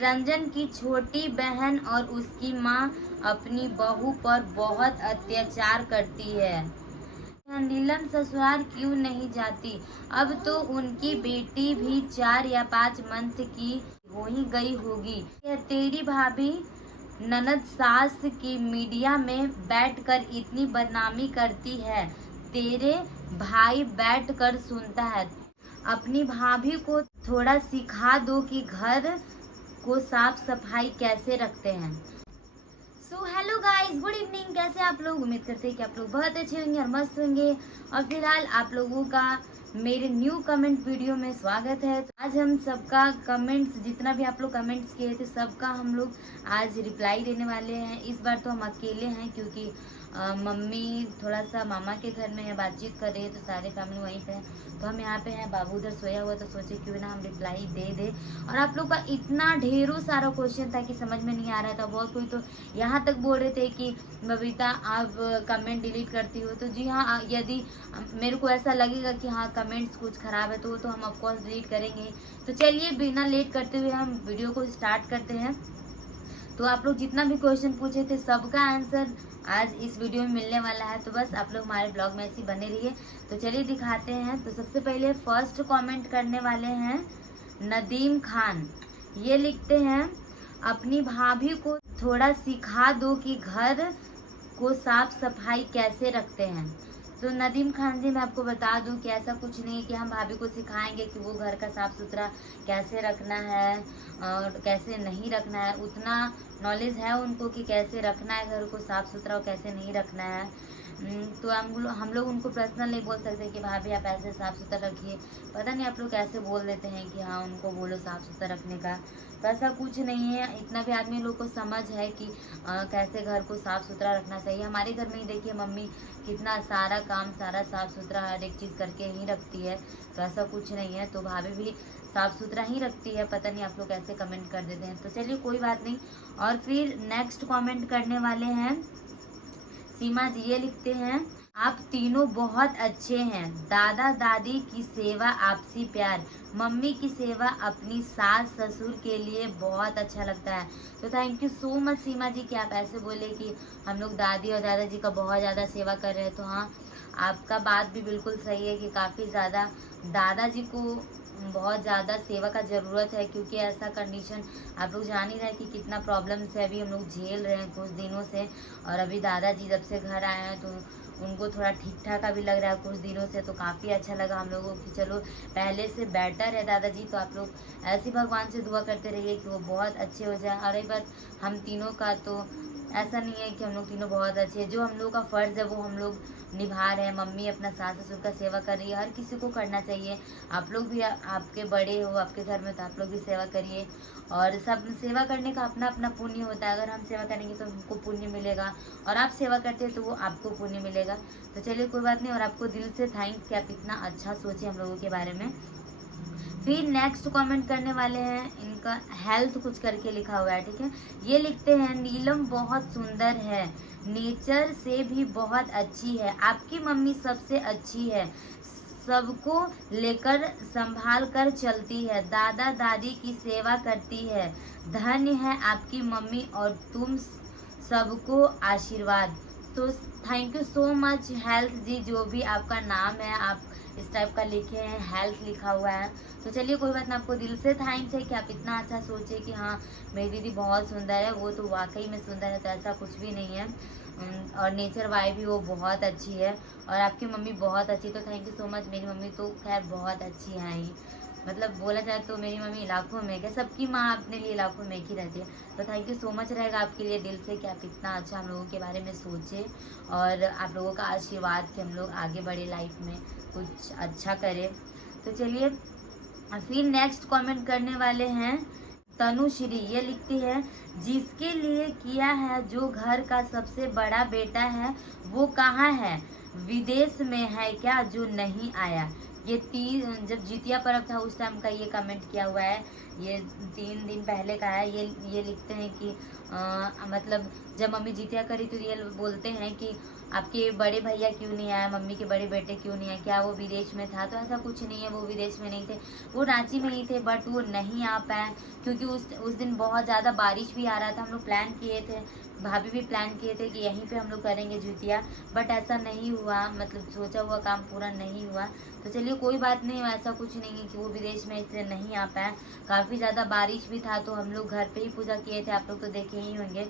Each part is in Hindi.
रंजन की छोटी बहन और उसकी माँ अपनी बहू पर बहुत अत्याचार करती है। नीलम ससुराल क्यों नहीं जाती? अब तो उनकी बेटी भी 4 या 5 मंथ की हो ही गई होगी। यह तेरी भाभी ननद सास की मीडिया में बैठकर इतनी बदनामी करती है, तेरे भाई बैठकर सुनता है। अपनी भाभी को थोड़ा सिखा दो कि घर को साफ सफाई कैसे रखते हैं। So hello guys, good evening. कैसे आप लोग? उम्मीद करते हैं कि आप लोग बहुत अच्छे होंगे और मस्त होंगे। और फिलहाल आप लोगों का मेरे न्यू कमेंट वीडियो में स्वागत है। आज हम सबका कमेंट्स, जितना भी आप लोग कमेंट्स किए थे, सबका हम लोग आज रिप्लाई देने वाले हैं। इस बार तो हम अकेले हैं क्योंकि मम्मी थोड़ा सा मामा के घर में है, बातचीत कर रही है, तो सारे फैमिली वहीं पे है। तो हम यहाँ पे हैं, बाबू उधर सोया हुआ, तो सोचे क्यों ना हम रिप्लाई दे दे। और आप लोग का इतना ढेरों सारा क्वेश्चन था कि समझ में नहीं आ रहा था। बहुत कोई तो यहाँ तक बोल रहे थे कि बबीता आप कमेंट डिलीट करती हो। तो जी हाँ, यदि मेरे को ऐसा लगेगा कि हाँ कमेंट्स कुछ खराब है तो वो तो हम ऑफकोर्स डिलीट करेंगे। तो चलिए बिना लेट करते हुए हम वीडियो को स्टार्ट करते हैं। तो आप लोग जितना भी क्वेश्चन पूछे थे सबका आंसर आज इस वीडियो में मिलने वाला है। तो बस आप लोग हमारे ब्लॉग में ऐसे बने रहिए। तो चलिए दिखाते हैं। तो सबसे पहले फर्स्ट कमेंट करने वाले हैं नदीम खान। ये लिखते हैं, अपनी भाभी को थोड़ा सिखा दो कि घर को साफ सफाई कैसे रखते हैं। तो नदीम खान जी, मैं आपको बता दूं कि ऐसा कुछ नहीं है कि हम भाभी को सिखाएंगे कि वो घर का साफ सुथरा कैसे रखना है और कैसे नहीं रखना है। उतना नॉलेज है उनको कि कैसे रखना है घर को साफ सुथरा और कैसे नहीं रखना है। तो हम लोग उनको पर्सनल नहीं बोल सकते कि भाभी आप ऐसे साफ सुथरा रखिए। पता नहीं आप लोग कैसे बोल देते हैं कि हाँ उनको बोलो साफ सुथरा रखने का। तो ऐसा कुछ नहीं है। इतना भी आदमी लोग को समझ है कि कैसे घर को साफ सुथरा रखना चाहिए। हमारे घर में ही देखिए मम्मी कितना सारा काम, सारा साफ सुथरा हर एक चीज़ करके ही रखती है। तो ऐसा कुछ नहीं है। तो भाभी भी साफ सुथरा ही रखती है। पता नहीं आप लोग कैसे कमेंट कर देते हैं। तो चलिए कोई बात नहीं। और फिर नेक्स्ट कमेंट करने वाले हैं सीमा जी। ये लिखते हैं, आप तीनों बहुत अच्छे हैं। दादा दादी की सेवा, आपसी प्यार, मम्मी की सेवा, अपनी सास ससुर के लिए बहुत अच्छा लगता है। तो थैंक यू सो मच सीमा जी कि आप ऐसे बोले कि हम लोग दादी और दादाजी का बहुत ज़्यादा सेवा कर रहे हैं। तो हाँ, आपका बात भी बिल्कुल सही है कि काफ़ी ज़्यादा दादाजी को बहुत ज़्यादा सेवा का ज़रूरत है। क्योंकि ऐसा कंडीशन आप लोग जान ही रहे हैं कि कितना प्रॉब्लम से अभी हम लोग झेल रहे हैं कुछ दिनों से। और अभी दादाजी जब से घर आए हैं तो उनको थोड़ा ठीक ठाक अभी लग रहा है कुछ दिनों से। तो काफ़ी अच्छा लगा हम लोगों को कि चलो पहले से बेटर है दादाजी। तो आप लोग ऐसे भगवान से दुआ करते रहिए कि वो बहुत अच्छे हो जाए। और एक बात हम तीनों का, तो ऐसा नहीं है कि हम लोग तीनों बहुत अच्छे हैं। जो हम लोग का फ़र्ज़ है वो हम लोग निभा रहे हैं। मम्मी अपना सास ससुर का सेवा कर रही है, हर किसी को करना चाहिए। आप लोग भी, आपके बड़े हो आपके घर में, तो आप लोग भी सेवा करिए। और सब सेवा करने का अपना अपना पुण्य होता है। अगर हम सेवा करेंगे तो हमको पुण्य मिलेगा, और आप सेवा करते हैं तो वो आपको पुण्य मिलेगा। तो चलिए कोई बात नहीं। और आपको दिल से थैंक्स कि आप इतना अच्छा सोचे हम लोगों के बारे में। फिर नेक्स्ट कमेंट करने वाले हैं, इनका हेल्थ कुछ करके लिखा हुआ है, ठीक है। ये लिखते हैं, नीलम बहुत सुंदर है, नेचर से भी बहुत अच्छी है, आपकी मम्मी सबसे अच्छी है, सबको लेकर संभाल कर चलती है, दादा दादी की सेवा करती है, धन्य है आपकी मम्मी और तुम सबको आशीर्वाद। तो थैंक यू सो मच हेल्थ जी, जो भी आपका नाम है आप इस टाइप का लिखे हैं, हेल्थ लिखा हुआ है। तो चलिए कोई बात नहीं, आपको दिल से थैंक्स है कि आप इतना अच्छा सोचे कि हाँ मेरी दीदी बहुत सुंदर है। वो तो वाकई में सुंदर है, तो ऐसा कुछ भी नहीं है। और नेचर वाई भी वो बहुत अच्छी है, और आपकी मम्मी बहुत अच्छी। तो थैंक यू सो मच। मेरी मम्मी तो खैर बहुत अच्छी है ही, मतलब बोला जाए तो मेरी मम्मी लाखों में है। सबकी माँ अपने लिए लाखों में ही रहती है। तो थैंक यू सो मच रहेगा आपके लिए दिल से कि आप इतना अच्छा हम लोगों के बारे में सोचे, और आप लोगों का आशीर्वाद कि हम लोग आगे बढ़े लाइफ में, कुछ अच्छा करें। तो चलिए फिर नेक्स्ट कमेंट करने वाले हैं तनुश्री। ये लिखती है, जिसके लिए किया है, जो घर का सबसे बड़ा बेटा है वो कहाँ है, विदेश में है क्या जो नहीं आया। ये जब जितिया पर्व था उस टाइम का ये कमेंट किया हुआ है। ये 3 दिन पहले का है। ये लिखते हैं कि मतलब जब मम्मी जितिया करी तो ये बोलते हैं कि आपके बड़े भैया क्यों नहीं आए, मम्मी के बड़े बेटे क्यों नहीं आए, क्या वो विदेश में था? तो ऐसा कुछ नहीं है, वो विदेश में नहीं थे, वो रांची में ही थे, बट वो नहीं आ पाए क्योंकि उस दिन बहुत ज़्यादा बारिश भी आ रहा था। हम लोग प्लान किए थे, भाभी भी प्लान किए थे कि यहीं पे हम लोग करेंगे जितिया, बट ऐसा नहीं हुआ, मतलब सोचा हुआ काम पूरा नहीं हुआ। तो चलिए कोई बात नहीं, ऐसा कुछ नहीं है कि वो विदेश में इसलिए नहीं आ पाया। काफ़ी ज़्यादा बारिश भी था तो हम लोग घर पे ही पूजा किए थे, आप लोग तो देखे ही होंगे।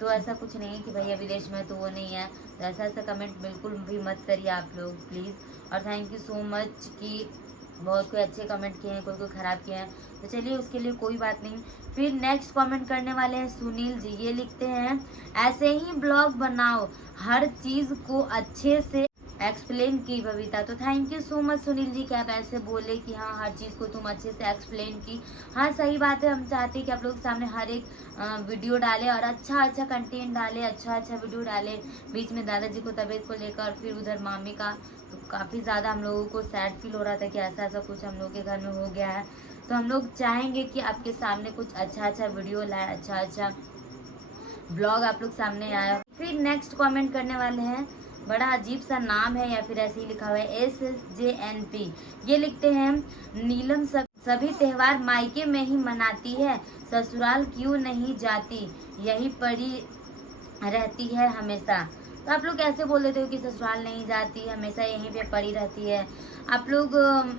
तो ऐसा कुछ नहीं है कि भैया विदेश में तो वो नहीं है। तो ऐसा कमेंट बिल्कुल भी मत करिए आप लोग प्लीज़। और थैंक यू सो मच कि बहुत कोई अच्छे कमेंट किए हैं, कोई कोई ख़राब किए हैं, तो चलिए उसके लिए कोई बात नहीं। फिर नेक्स्ट कमेंट करने वाले हैं सुनील जी। ये लिखते हैं ऐसे ही ब्लॉग बनाओ, हर चीज़ को अच्छे से एक्सप्लेन की बबीता। तो thank you so much Sunil ji कि आप ऐसे बोले कि हाँ हर चीज़ को तुम अच्छे से एक्सप्लेन की। हाँ सही बात है, हम चाहते हैं कि आप लोग के सामने हर एक वीडियो डालें और अच्छा कंटेंट डालें, अच्छा वीडियो डालें। बीच में दादाजी को तबीयत को लेकर, फिर उधर मामी का, तो काफ़ी ज़्यादा हम लोगों को सैड फील हो रहा था कि ऐसा कुछ हम लोग के घर में हो गया है। तो हम लोग चाहेंगे कि आपके सामने कुछ अच्छा वीडियो लाए, अच्छा ब्लॉग आप लोग सामने आया। फिर नेक्स्ट कमेंट करने वाले हैं, बड़ा अजीब सा नाम है या फिर ऐसे ही लिखा हुआ है SJNP। ये लिखते हैं नीलम सभी त्योहार मायके में ही मनाती है, ससुराल क्यों नहीं जाती, यही पड़ी रहती है हमेशा। तो आप लोग कैसे बोल देते हो कि ससुराल नहीं जाती, हमेशा यहीं पे पड़ी रहती है? आप लोग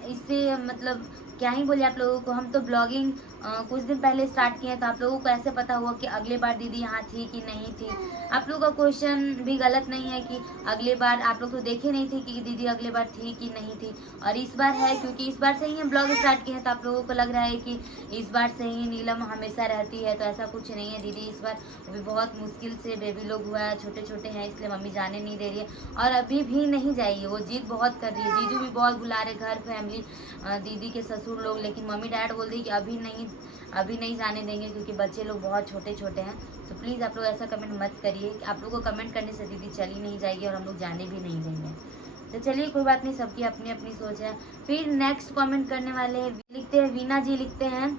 इससे मतलब क्या ही बोले आप लोगों को। हम तो ब्लॉगिंग कुछ दिन पहले स्टार्ट किए, तो आप लोगों को ऐसे पता हुआ कि अगले बार दीदी यहाँ थी कि नहीं थी। आप लोग का क्वेश्चन भी गलत नहीं है कि अगले बार आप लोग तो देखे नहीं थे कि दीदी अगले बार थी कि नहीं थी, और इस बार है क्योंकि इस बार से ही हम ब्लॉग स्टार्ट किए हैं। तो आप लोगों को लग रहा है कि इस बार से ही नीलम हमेशा रहती है, तो ऐसा कुछ नहीं है। दीदी इस बार अभी बहुत मुश्किल से बेबी लोग हुआ है, छोटे हैं, इसलिए मम्मी जाने नहीं दे रही है, और अभी भी नहीं जाइए, वो जिद बहुत कर रही है। जीजू भी बहुत बुला रहे घर फैमिली, दीदी के ससुर लोग, लेकिन मम्मी डैड बोल रही कि अभी नहीं जाने देंगे क्योंकि बच्चे लोग बहुत छोटे हैं। तो प्लीज़ आप लोग ऐसा कमेंट मत करिए, आप लोग को कमेंट करने से दीदी चली नहीं जाएगी और हम लोग जाने भी नहीं देंगे। तो चलिए कोई बात नहीं, सबकी अपनी अपनी सोच है। फिर नेक्स्ट कमेंट करने वाले हैं, लिखते हैं वीना जी, लिखते हैं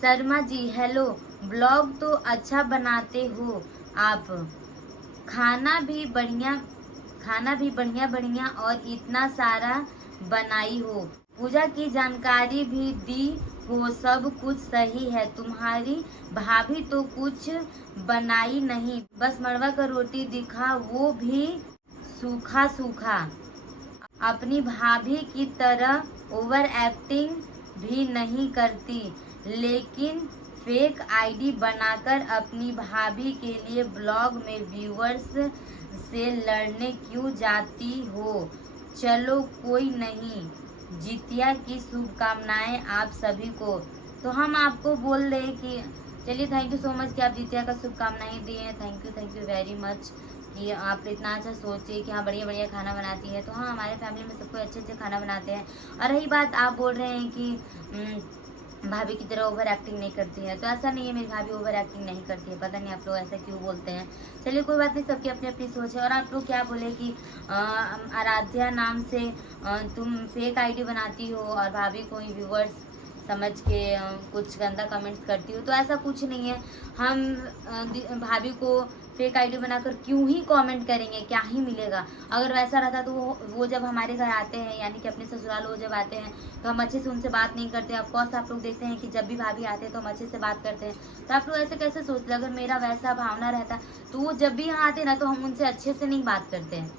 शर्मा जी हेलो, ब्लॉग तो अच्छा बनाते हो आप, खाना भी बढ़िया और इतना सारा बनाई हो, पूजा की जानकारी भी दी हो, सब कुछ सही है। तुम्हारी भाभी तो कुछ बनाई नहीं, बस मड़वा का रोटी दिखा, वो भी सूखा। अपनी भाभी की तरह ओवर एक्टिंग भी नहीं करती, लेकिन फेक आईडी बनाकर अपनी भाभी के लिए ब्लॉग में व्यूअर्स से लड़ने क्यों जाती हो? चलो कोई नहीं, जितिया की शुभकामनाएं आप सभी को। तो हम आपको बोल रहे कि चलिए थैंक यू सो मच कि आप जितिया का शुभकामनाएं दिए हैं। थैंक यू वेरी मच कि आप इतना अच्छा सोचिए कि हाँ बढ़िया खाना बनाती है। तो हाँ हमारे फैमिली में सबको अच्छे खाना बनाते हैं। और रही बात आप बोल रहे हैं कि भाभी की तरह ओवर एक्टिंग नहीं करती है, तो ऐसा नहीं है, मेरी भाभी ओवर एक्टिंग नहीं करती है। पता नहीं आप लोग ऐसा क्यों बोलते हैं। चलिए कोई बात नहीं, सबकी अपनी अपनी सोच है। और आप लोग क्या बोले कि आराध्या नाम से तुम फेक आईडी बनाती हो और भाभी को ही व्यूअर्स समझ के कुछ गंदा कमेंट्स करती हो, तो ऐसा कुछ नहीं है। हम भाभी को फेक आईडी बनाकर क्यों ही कमेंट करेंगे, क्या ही मिलेगा? अगर वैसा रहता तो वो जब हमारे घर आते हैं, यानी कि अपने ससुराल वो जब आते हैं, तो हम अच्छे से उनसे बात नहीं करते। ऑफकोर्स आप लोग देखते हैं कि जब भी भाभी आते हैं तो हम अच्छे से बात करते हैं। तो आप लोग ऐसे कैसे सोचते? अगर मेरा वैसा भावना रहता तो वो जब भी यहाँ आते ना, तो हम उनसे अच्छे से नहीं बात करते हैं,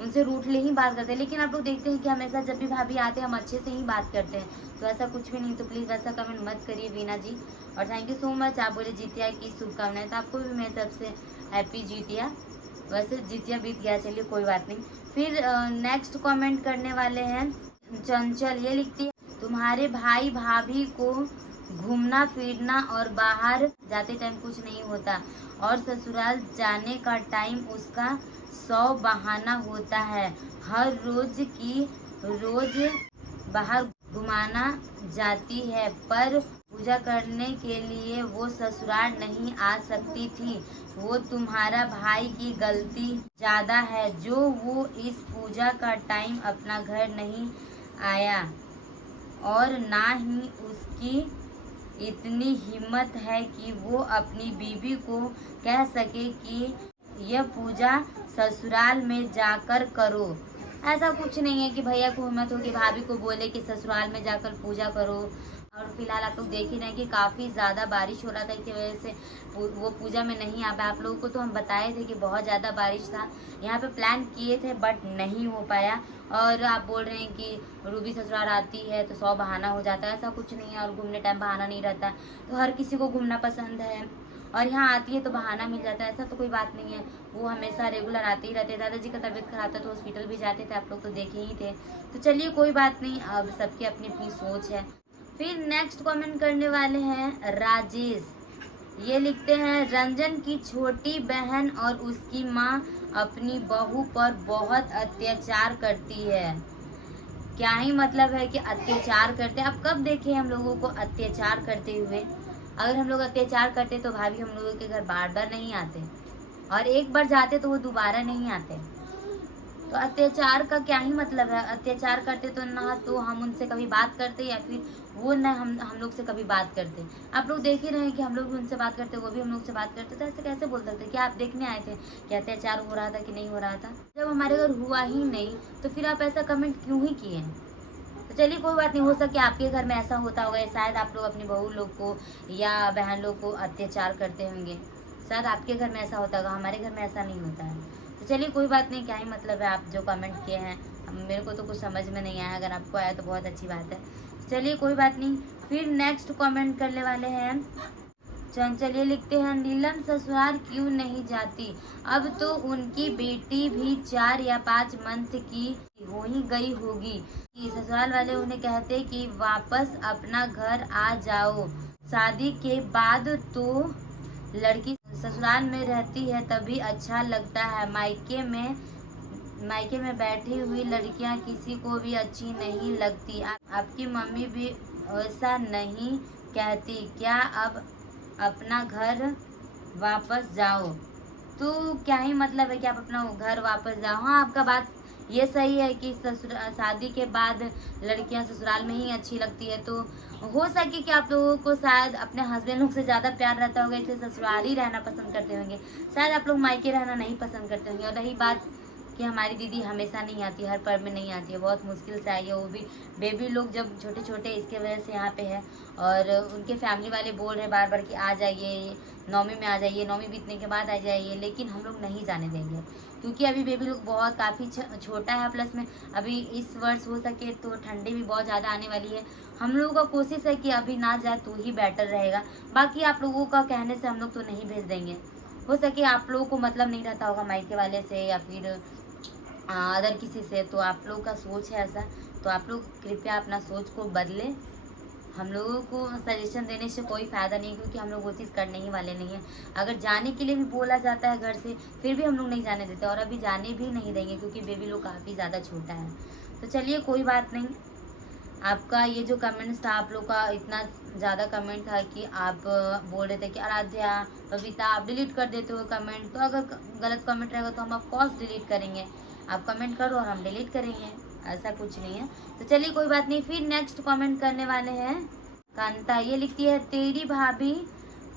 उनसे रूठले ही बात करते हैं। लेकिन आप लोग देखते हैं कि हमेशा जब भी भाभी आते हैं हम अच्छे से ही बात करते हैं। तो ऐसा कुछ भी नहीं, तो प्लीज़ वैसा कमेंट मत करिए वीना जी। और थैंक यू सो मच, आप बोले जितिया की शुभकामनाएं, तो आपको भी मेरी तरफ से हैप्पी जितिया। वैसे जितिया बीत गया, चलिए कोई बात नहीं। फिर नेक्स्ट कमेंट करने वाले हैं चंचल। ये लिखती है तुम्हारे भाई भाभी को घूमना फिरना और बाहर जाते टाइम कुछ नहीं होता, और ससुराल जाने का टाइम उसका 100 बहाना होता है, हर रोज की रोज बाहर घुमाना जाती है, पर पूजा करने के लिए वो ससुराल नहीं आ सकती थी। वो तुम्हारा भाई की गलती ज़्यादा है जो वो इस पूजा का टाइम अपना घर नहीं आया, और ना ही उसकी इतनी हिम्मत है कि वो अपनी बीवी को कह सके कि यह पूजा ससुराल में जाकर करो। ऐसा कुछ नहीं है कि भैया को हिम्मत हो कि भाभी को बोले कि ससुराल में जाकर पूजा करो। और फिलहाल आप लोग देख ही रहे हैं कि काफ़ी ज़्यादा बारिश हो रहा था, इसकी वजह से वो पूजा में नहीं आ पाया। आप लोगों को तो हम बताए थे कि बहुत ज़्यादा बारिश था, यहाँ पे प्लान किए थे बट नहीं हो पाया। और आप बोल रहे हैं कि रूबी ससुराल आती है तो 100 बहाना हो जाता है, ऐसा कुछ नहीं है। और घूमने टाइम बहाना नहीं रहता, तो हर किसी को घूमना पसंद है और यहाँ आती है तो बहाना मिल जाता है, ऐसा तो कोई बात नहीं है। वो हमेशा रेगुलर आते ही रहते। दादाजी का तबीयत खराब था तो हॉस्पिटल भी जाते थे, आप लोग तो देखे ही थे। तो चलिए कोई बात नहीं, अब सबकी अपनी अपनी सोच है। फिर नेक्स्ट कमेंट करने वाले हैं राजेश। ये लिखते हैं, रंजन की छोटी बहन और उसकी माँ अपनी बहू पर बहुत अत्याचार करती है। क्या ही मतलब है कि अत्याचार करते हैं। अब कब देखे हम लोगों को अत्याचार करते हुए? अगर हम लोग अत्याचार करते तो भाभी हम लोगों के घर बार बार नहीं आते, और एक बार जाते तो वो दोबारा नहीं आते। तो अत्याचार का क्या ही मतलब है? अत्याचार करते तो ना तो हम उनसे कभी बात करते, या फिर वो न हम लोग से कभी बात करते। आप लोग देख ही रहे हैं कि हम लोग भी उनसे बात करते, वो भी हम लोग से बात करते। तो ऐसे कैसे बोल सकते? क्या आप देखने आए थे कि अत्याचार हो रहा था कि नहीं हो रहा था? जब हमारे घर हुआ ही नहीं तो फिर आप ऐसा कमेंट क्यों ही किए? तो चलिए कोई बात नहीं, हो सके आपके घर में ऐसा होता होगा, शायद आप लोग अपनी बहू लोग को या बहन लोग को अत्याचार करते होंगे, शायद आपके घर में ऐसा होता होगा, हमारे घर में ऐसा नहीं होता है। तो चलिए कोई बात नहीं, क्या ही मतलब है आप जो कमेंट किए हैं। मेरे को तो कुछ समझ में नहीं आया, अगर आपको आया तो बहुत अच्छी बात है। चलिए कोई बात नहीं, फिर नेक्स्ट कमेंट करने वाले हैं चंचल। ये लिखते हैं, नीलम ससुराल क्यों नहीं जाती? अब तो उनकी बेटी भी 4 या 5 मंथ की हो ही गई होगी। कि ससुराल वाले उन्हें कहते कि वापस अपना घर आ जाओ। शादी के बाद तो लड़की ससुराल में रहती है तभी अच्छा लगता है। मायके में बैठी हुई लड़कियां किसी को भी अच्छी नहीं लगती। आपकी मम्मी भी ऐसा नहीं कहती क्या? अब अपना घर वापस जाओ। तो क्या ही मतलब है कि आप अपना घर वापस जाओ? हाँ, आपका बात ये सही है कि शादी के बाद लड़कियां ससुराल में ही अच्छी लगती है। तो हो सके कि आप लोगों को शायद अपने हस्बैंड लोग से ज़्यादा प्यार रहता होगा, इसलिए ससुराल ही रहना पसंद करते होंगे। शायद आप लोग मायके रहना नहीं पसंद करते होंगे। और रही बात कि हमारी दीदी हमेशा नहीं आती, हर पर्व में नहीं आती है, बहुत मुश्किल से आई है, वो भी बेबी लोग जब छोटे छोटे, इसके वजह से यहाँ पे है। और उनके फैमिली वाले बोल रहे बार बार कि आ जाइए, नौमी में आ जाइए, नौमी बीतने के बाद आ जाइए, लेकिन हम लोग नहीं जाने देंगे क्योंकि अभी बेबी लोग बहुत काफ़ी छोटा है। प्लस में अभी इस वर्ष हो सके तो ठंडी भी बहुत ज़्यादा आने वाली है। हम लोगों का कोशिश है कि अभी ना जाए तो ही बेटर रहेगा। बाकी आप लोगों का कहने से हम लोग तो नहीं भेज देंगे। हो सके आप लोगों को मतलब नहीं रहता होगा मायके वाले से या फिर अदर किसी से, तो आप लोगों का सोच है ऐसा, तो आप लोग कृपया अपना सोच को बदलें। हम लोगों को सजेशन देने से कोई फ़ायदा नहीं, क्योंकि हम लोग वो चीज़ करने ही वाले नहीं हैं। अगर जाने के लिए भी बोला जाता है घर से, फिर भी हम लोग नहीं जाने देते, और अभी जाने भी नहीं देंगे क्योंकि बेबी लोग काफ़ी ज़्यादा छोटा है। तो चलिए कोई बात नहीं, आपका ये जो कमेंट्स था, आप लोग का इतना ज़्यादा कमेंट था कि आप बोल रहे थे कि आराध्या, बबीता आप डिलीट कर देते हो कमेंट। तो अगर गलत कमेंट रहेगा तो हम ऑफकोर्स डिलीट करेंगे। आप कमेंट करो और हम डिलीट करेंगे, ऐसा कुछ नहीं है। तो चलिए कोई बात नहीं, फिर नेक्स्ट कमेंट करने वाले हैं कांता। ये लिखती है, तेरी भाभी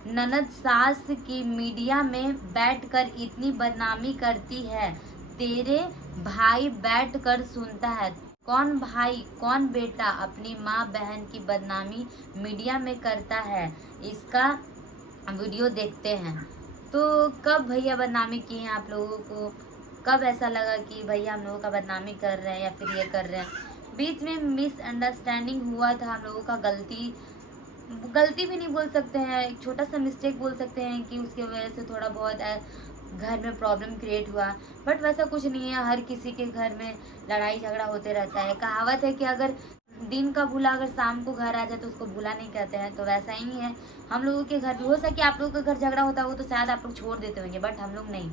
ननद सास की मीडिया में बैठकर इतनी बदनामी करती है, तेरे भाई बैठकर सुनता है। कौन भाई कौन बेटा अपनी माँ बहन की बदनामी मीडिया में करता है, इसका वीडियो देखते हैं। तो कब भैया बदनामी किए हैं आप लोगों को? कब ऐसा लगा कि भैया हम लोगों का बदनामी कर रहे हैं या फिर ये कर रहे हैं? बीच में मिसअंडरस्टैंडिंग हुआ था हम लोगों का, गलती भी नहीं बोल सकते हैं, एक छोटा सा मिस्टेक बोल सकते हैं कि उसके वजह से थोड़ा बहुत घर में प्रॉब्लम क्रिएट हुआ। बट वैसा कुछ नहीं है, हर किसी के घर में लड़ाई झगड़ा होते रहता है। कहावत है कि अगर दिन का भूला अगर शाम को घर आ जाए तो उसको भूला नहीं कहते हैं। तो वैसा ही है हम लोगों के घर भी। हो सके आप लोगों के घर झगड़ा होता हो तो शायद आप लोग छोड़ देते होंगे, बट हम लोग नहीं।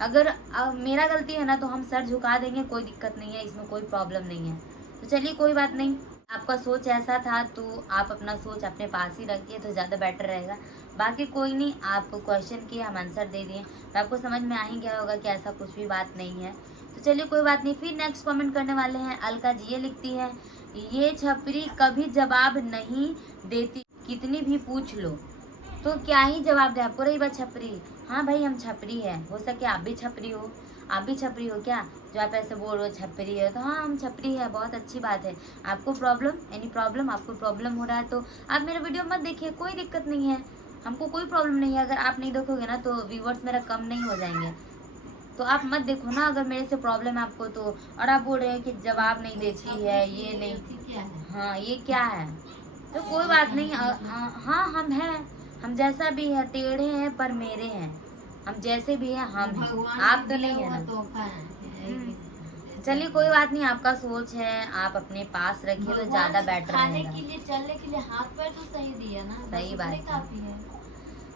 अगर मेरा गलती है ना तो हम सर झुका देंगे, कोई दिक्कत नहीं है, इसमें कोई प्रॉब्लम नहीं है। तो चलिए कोई बात नहीं, आपका सोच ऐसा था तो आप अपना सोच अपने पास ही रखिए तो ज़्यादा बेटर रहेगा। बाकी कोई नहीं, आप क्वेश्चन किए, हम आंसर दे दिए, तो आपको समझ में आ ही गया होगा कि ऐसा कुछ भी बात नहीं है। तो चलिए कोई बात नहीं, फिर नेक्स्ट कमेंट करने वाले हैं अलका जी। ये लिखती है, ये छपरी कभी जवाब नहीं देती, कितनी भी पूछ लो। तो क्या ही जवाब दे आपको? रही बात छपरी, हाँ भाई हम छपरी है, हो सके आप भी छपरी हो, आप भी छपरी हो क्या, जो आप ऐसे बोल रहे हो छपरी है? तो हाँ, हम छपरी है, बहुत अच्छी बात है। आपको प्रॉब्लम आपको प्रॉब्लम हो रहा है तो आप मेरा वीडियो मत देखिए, कोई दिक्कत नहीं है, हमको कोई प्रॉब्लम नहीं है। अगर आप नहीं देखोगे ना तो व्यूवर्स मेरा कम नहीं हो जाएंगे, तो आप मत देखो ना अगर मेरे से प्रॉब्लम है आपको तो। और आप बोल रहे हैं कि जवाब नहीं देती है, ये नहीं, हाँ ये क्या है? तो कोई बात नहीं, हाँ हम हैं, हम जैसा भी है, टेढ़े हैं पर मेरे हैं, हम जैसे भी हैं हम हैं, आप तो नहीं है ना। चलिए कोई बात नहीं, आपका सोच है, आप अपने पास रखिए तो ज्यादा बेटर खाने रहेगा। के लिए चलने के लिए हाथ पैर तो सही दिया ना, सही बात है। काफी है।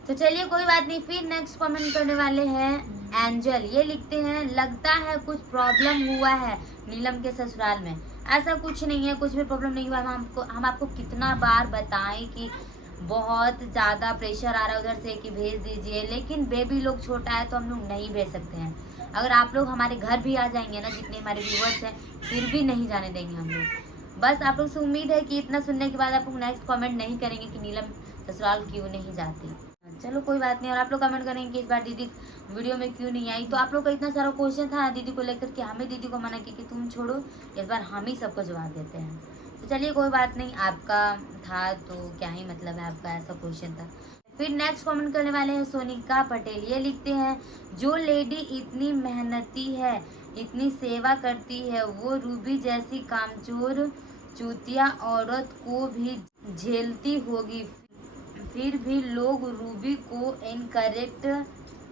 तो चलिए कोई बात नहीं, फिर नेक्स्ट कमेंट करने वाले हैं एंजल। ये लिखते हैं, लगता है कुछ प्रॉब्लम हुआ है नीलम के ससुराल में। ऐसा कुछ नहीं है, कुछ भी प्रॉब्लम नहीं हुआ। हम आपको कितना बार बताएं कि बहुत ज़्यादा प्रेशर आ रहा है उधर से कि भेज दीजिए, लेकिन बेबी लोग छोटा है तो हम लोग नहीं भेज सकते हैं। अगर आप लोग हमारे घर भी आ जाएंगे ना, जितने हमारे व्यूवर्स हैं, फिर भी नहीं जाने देंगे हम लोग। बस आप लोग से उम्मीद है कि इतना सुनने के बाद आप लोग नेक्स्ट कमेंट नहीं करेंगे कि नीलम ससुराल क्यों नहीं जाती। चलो कोई बात नहीं। और आप लोग कमेंट करेंगे कि इस बार दीदी वीडियो में क्यों नहीं आई। तो आप लोग का इतना सारा क्वेश्चन था दीदी को लेकर कि हमें दीदी को मना किया कि तुम छोड़ो, इस बार हम ही सबको जवाब देते हैं। तो चलिए कोई बात नहीं, आपका था तो क्या ही मतलब है, आपका ऐसा क्वेश्चन था। फिर नेक्स्ट कमेंट करने वाले हैं सोनिका पटेल। ये लिखते हैं, जो लेडी इतनी मेहनती है, इतनी सेवा करती है, वो रूबी जैसी कामचोर चूतिया औरत को भी झेलती होगी, फिर भी लोग रूबी को इनकरेक्ट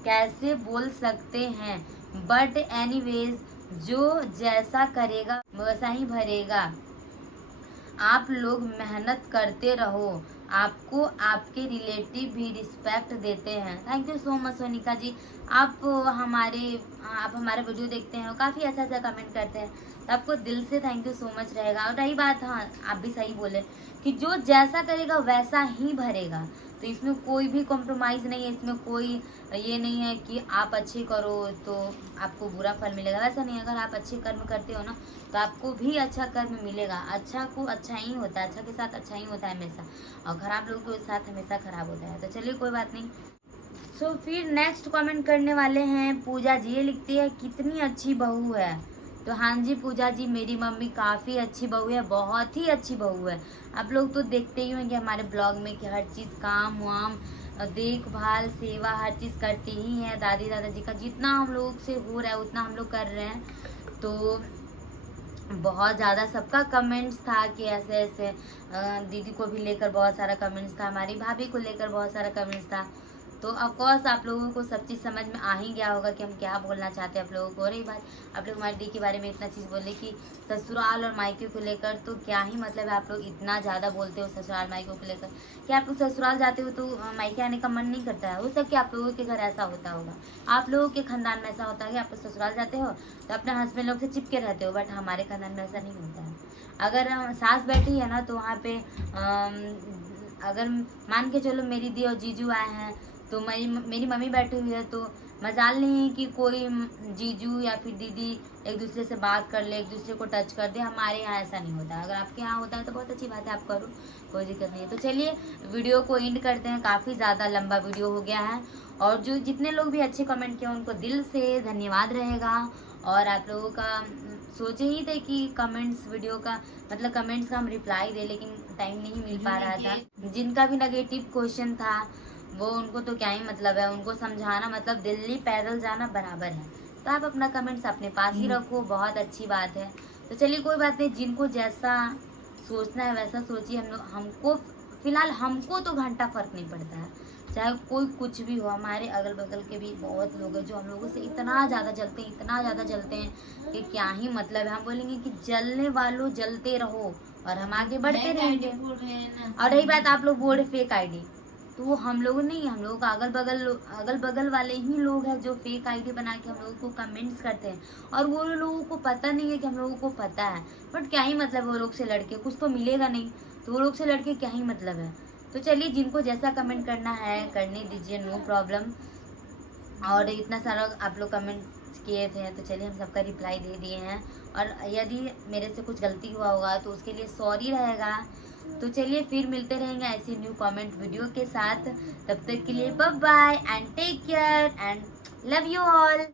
कैसे बोल सकते हैं। बट एनीवेज, जो जैसा करेगा वैसा ही भरेगा। आप लोग मेहनत करते रहो, आपको आपके रिलेटिव भी रिस्पेक्ट देते हैं। Thank you so much Sonika ji, आप हमारे वीडियो देखते हैं और काफ़ी अच्छा अच्छा कमेंट करते हैं, तो आपको दिल से थैंक यू सो मच रहेगा। और रही बात, हाँ आप भी सही बोले कि जो जैसा करेगा वैसा ही भरेगा, तो इसमें कोई भी कॉम्प्रोमाइज़ नहीं है, इसमें कोई ये नहीं है कि आप अच्छे करो तो आपको बुरा फल मिलेगा, वैसा नहीं। अगर आप अच्छे कर्म करते हो ना तो आपको भी अच्छा कर्म मिलेगा। अच्छा को अच्छा ही होता है, अच्छा के साथ अच्छा ही होता है हमेशा, और खराब लोगों के साथ हमेशा खराब होता है। तो चलिए कोई बात नहीं। सो फिर नेक्स्ट कमेंट करने वाले हैं पूजा जी। ये लिखती है, कितनी अच्छी बहू है। तो हाँ जी पूजा जी, मेरी मम्मी काफ़ी अच्छी बहू है, बहुत ही अच्छी बहू है। आप लोग तो देखते ही होंगे हमारे ब्लॉग में कि हर चीज़ काम वाम देखभाल सेवा हर चीज़ करती ही है। दादी दादाजी का जितना हम लोग से हो रहा है उतना हम लोग कर रहे हैं। तो बहुत ज़्यादा सबका कमेंट्स था कि ऐसे ऐसे, दीदी को भी लेकर बहुत सारा कमेंट्स था, हमारी भाभी को लेकर बहुत सारा कमेंट्स था। तो ऑफकोर्स आप लोगों को सब चीज़ समझ में आ ही गया होगा कि हम क्या बोलना चाहते हैं आप लोगों को। और रही बात, आप लोग हमारी दी के बारे में इतना चीज़ बोले कि ससुराल और मायके को लेकर, तो क्या ही मतलब है आप लोग इतना ज़्यादा बोलते हो ससुराल मायके को लेकर कि आप लोग ससुराल जाते हो तो मायके आने का मन नहीं करता है। हो सकता है आप लोगों के घर ऐसा होता होगा, आप लोगों के खानदान में ऐसा होता है कि आप लोग ससुराल जाते हो तो अपने हस्बैंड लोग से चिपके रहते हो, बट हमारे खानदान में ऐसा नहीं होता है। अगर सास बैठी है ना तो वहाँ पे अगर मान के चलो मेरी दी और जीजू आए हैं तो मेरी मम्मी बैठी हुई है, तो मजाल नहीं है कि कोई जीजू या फिर दीदी एक दूसरे से बात कर ले, एक दूसरे को टच कर दे। हमारे यहाँ ऐसा नहीं होता है। अगर आपके यहाँ होता है तो बहुत अच्छी बात है, आप करो, कोई दिक्कत नहीं है। तो चलिए वीडियो को एंड करते हैं, काफ़ी ज़्यादा लंबा वीडियो हो गया है। और जो जितने लोग भी अच्छे कमेंट किए उनको दिल से धन्यवाद रहेगा। और आप लोगों का सोचे ही थे कि कमेंट्स वीडियो का मतलब कमेंट्स का हम रिप्लाई दे, लेकिन टाइम नहीं मिल पा रहा था। जिनका भी नेगेटिव क्वेश्चन था वो उनको तो क्या ही मतलब है, उनको समझाना मतलब दिल्ली पैदल जाना बराबर है। तो आप अपना कमेंट्स अपने पास ही रखो, बहुत अच्छी बात है। तो चलिए कोई बात नहीं, जिनको जैसा सोचना है वैसा सोचिए। हमको फिलहाल हमको तो घंटा फर्क नहीं पड़ता है, चाहे कोई कुछ भी हो। हमारे अगल बगल के भी बहुत लोग हैं जो हम लोगों से इतना ज़्यादा जलते हैं, इतना ज़्यादा जलते हैं कि क्या ही मतलब है। हम बोलेंगे कि जलने वालों जलते रहो और हम आगे बढ़ते रहेंगे। और रही बात, आप लोग बोल रहे फेक आईडी, तो वो हम लोग नहीं, हम लोगों का अगल बगल वाले ही लोग हैं जो फेक आईडी बना के हम लोगों को कमेंट्स करते हैं। और वो लोगों को पता नहीं है कि हम लोगों को पता है, बट क्या ही मतलब वो लोग से लड़के, कुछ तो मिलेगा नहीं, तो वो लोग से लड़के क्या ही मतलब है। तो चलिए जिनको जैसा कमेंट करना है करने दीजिए, नो प्रॉब्लम। और इतना सारा आप लोग कमेंट किए थे तो चलिए हम सबका रिप्लाई दे दिए हैं। और यदि मेरे से कुछ गलती हुआ होगा तो उसके लिए सॉरी रहेगा। तो चलिए फिर मिलते रहेंगे ऐसी न्यू कमेंट वीडियो के साथ। तब तक के लिए bye bye and take care and love you all.